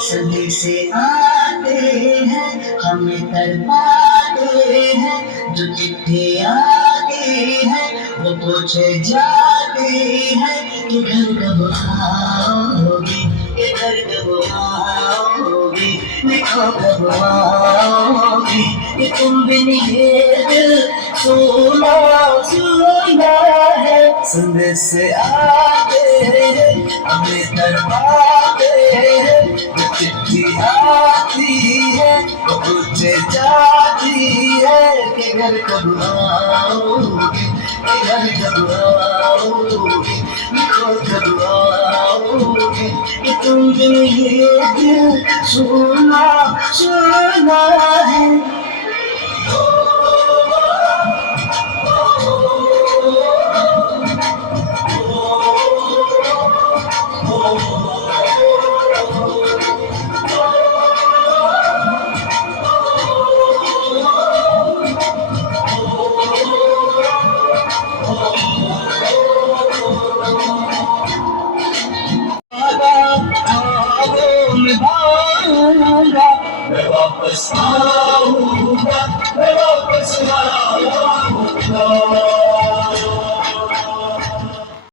सदी से आते हैं हमें तड़पाते हैं, जो चिट्ठी आती है वो पूछे जाती है कि घर कब आओगी, कि घर कब आओगी, लिखो कब आओगी, कि तुम बिन ये दिल सुना सुना है। संदेश से आते हैं हमें तड़पाते हैं, वो चिट्ठी आती है वो पूछे जाती है कि घर कब आओगी, कि घर कब आओगी, लिखो कब आओगी, कि तुम बिन ये दिल सुना सुना है। मैं वापस आऊंगा, मैं वापस आऊंगा।